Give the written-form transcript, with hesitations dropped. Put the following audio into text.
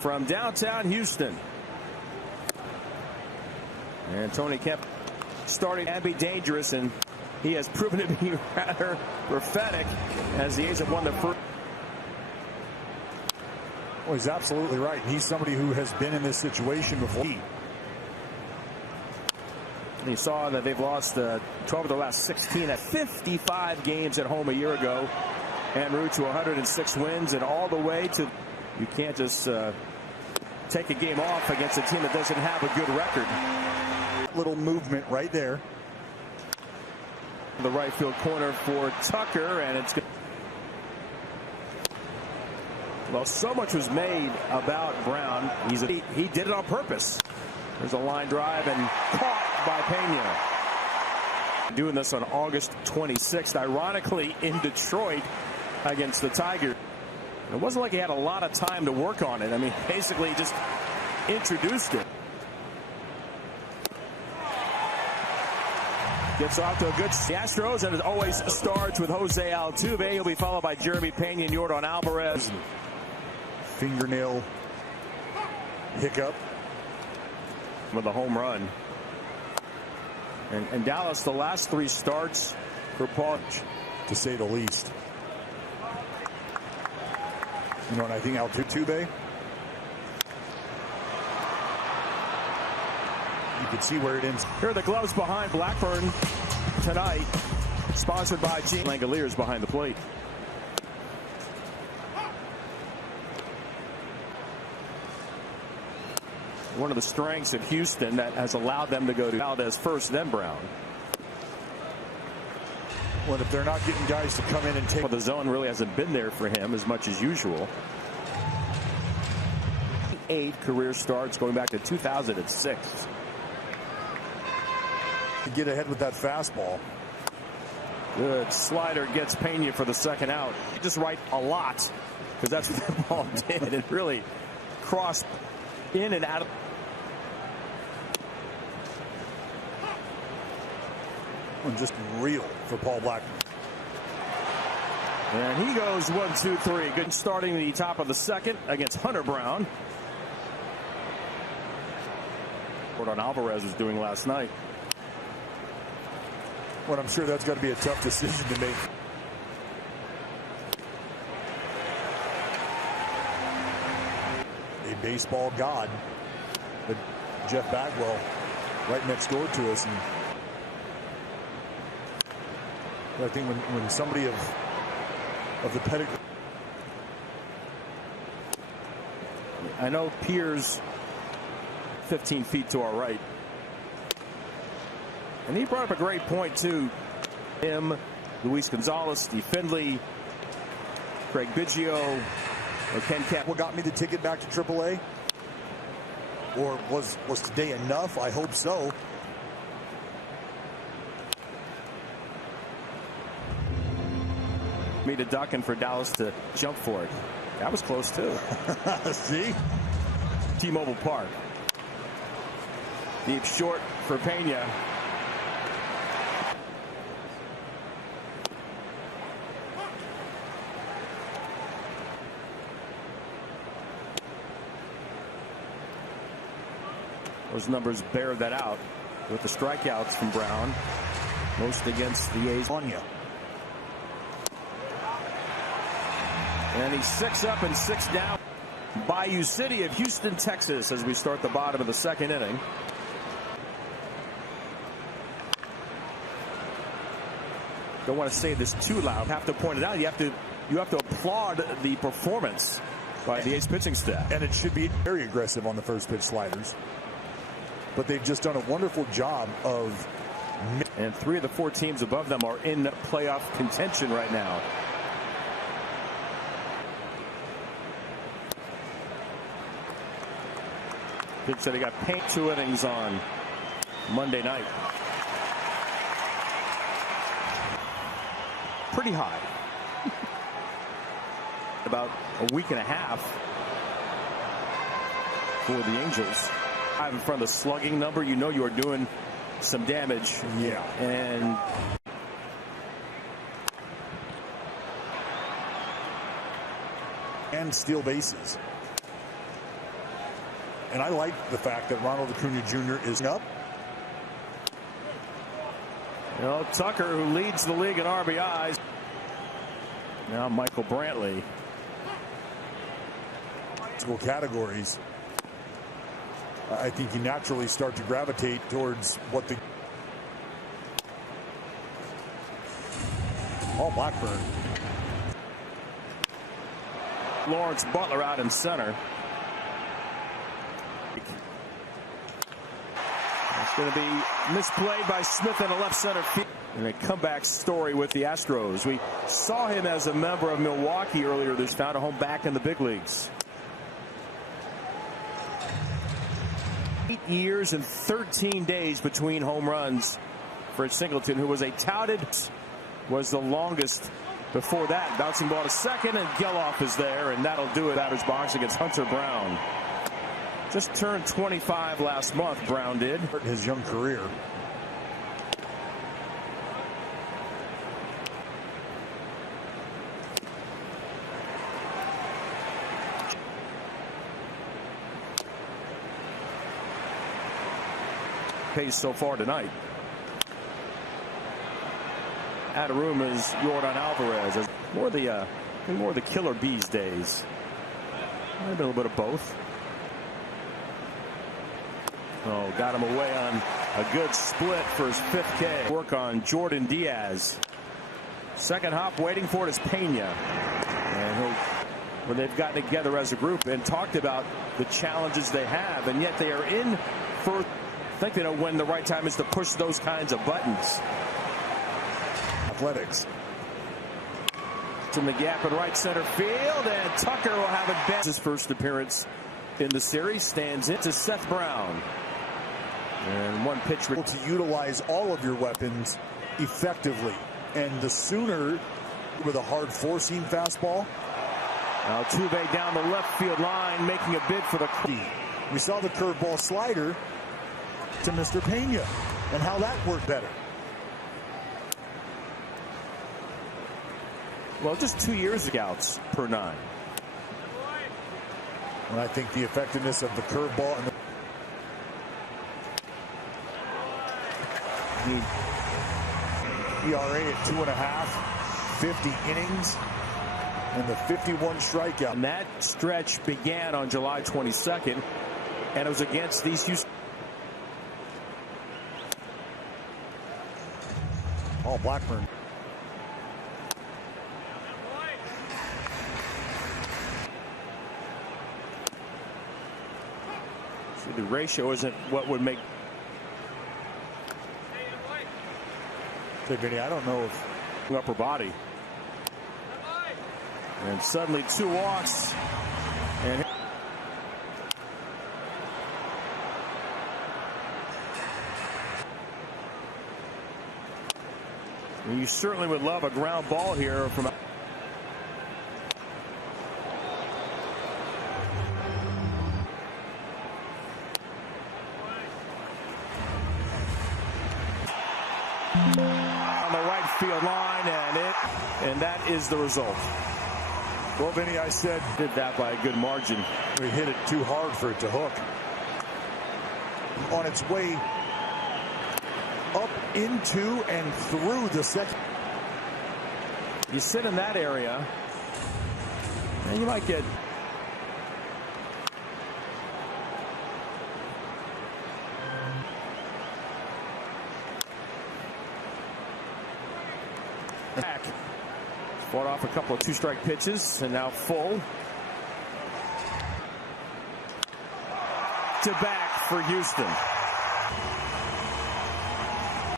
From downtown Houston. And Tony Kemp starting to be dangerous, and he has proven to be rather prophetic as the A's have won the first. Well, he's absolutely right. He's somebody who has been in this situation before. You saw that they've lost 12 of their last 16 at 55 games at home a year ago, and route to 106 wins, and all the way to. You can't just take a game off against a team that doesn't have a good record. Little movement right there. The right field corner for Tucker, and it's good. Well, so much was made about Brown. He did it on purpose. There's a line drive and caught by Pena. Doing this on August 26th, ironically in Detroit against the Tigers. It wasn't like he had a lot of time to work on it. I mean, basically just introduced it. Gets off to a good the Astros, and it always starts with Jose Altuve. He'll be followed by Jeremy Pena and Yordan Alvarez. Fingernail hiccup with a home run. And Dallas, the last three starts for Paul, to say the least. You know, and I think Altuve, you can see where it ends. Here are the gloves behind Blackburn tonight, sponsored by G. Langoliers behind the plate. One of the strengths of Houston that has allowed them to go to Valdez first, then Brown. Well, if they're not getting guys to come in and take. Well, the zone really hasn't been there for him as much as usual. 8 career starts going back to 2006. To get ahead with that fastball. Good slider gets Pena for the second out. Just right a lot, because that's what the ball did. It really crossed in and out of. Just real for Paul Blackburn. And he goes 1, 2, 3. Good starting the top of the second against Hunter Brown. Yordan Alvarez was doing last night. Well, I'm sure that's got to be a tough decision to make. A baseball god, but Jeff Bagwell right next door to us. And I think when somebody of the pedigree. I know Piers 15 feet to our right. And he brought up a great point too. Him, Luis Gonzalez, Steve Findley, Craig Biggio, or Ken Cap. What got me the ticket back to AAA? Or was today enough? I hope so. Me to duck and for Dallas to jump for it. That was close too. See? T-Mobile Park. Deep short for Pena. Those numbers bear that out with the strikeouts from Brown. Most against the A's. And he's 6 up and 6 down. Bayou City of Houston, Texas, as we start the bottom of the second inning. Don't want to say this too loud. Have to point it out. You have to applaud the performance by the A's pitching staff. And it should be very aggressive on the first pitch sliders. But they've just done a wonderful job of. And 3 of the 4 teams above them are in playoff contention right now. Pitch said he got paint 2 innings on Monday night. Pretty high. About a week and a half for the Angels. I'm in front of the slugging number. You know you're doing some damage. Yeah. And steal bases. And I like the fact that Ronald Acuna Jr. is up. You know, Tucker, who leads the league in RBIs. Now Michael Brantley. Categories. I think you naturally start to gravitate towards what the Blackburn. Lawrence Butler out in center. It's going to be misplayed by Smith in the left center field. And a comeback story with the Astros. We saw him as a member of Milwaukee earlier. This found a home back in the big leagues. 8 years and 13 days between home runs for Singleton, who was was the longest before that. Bouncing ball to second, and Geloff is there, and that'll do it. Batter's box against Hunter Brown. Just turned 25 last month, Brown did. His young career. Pace so far tonight. Out of room is Yordan Alvarez. More the Killer Bees days. Maybe a little bit of both. Oh, got him away on a good split for his 5th K. Work on Jordan Diaz. Second hop waiting for it is Pena. And when they've gotten together as a group and talked about the challenges they have, and yet they are in first. I think they know when the right time is to push those kinds of buttons. Athletics. To the gap in right center field, and Tucker will have it back. His first appearance in the series stands in to Seth Brown. And one pitch. To utilize all of your weapons effectively. And the sooner with a hard four-seam fastball. Altuve down the left field line making a bid for the. We saw the curveball slider to Mr. Pena and how that worked better. Well, just 2 years ago, per 9. And I think the effectiveness of the curveball and the ERA at 2.5, 50 innings, and the 51 strikeout. And that stretch began on July 22nd, and it was against these Houston. Blackburn. See, the ratio isn't what would make. Say, Vinny, I don't know if Upper body. And suddenly 2 walks. And you certainly would love a ground ball here from. On the right field line, and that is the result. Well, Vinny, I said did that by a good margin. We hit it too hard for it to hook. On its way up into and through the second. You sit in that area, and you might get. Back. Fought off a couple of 2-strike pitches, and now full. To back for Houston.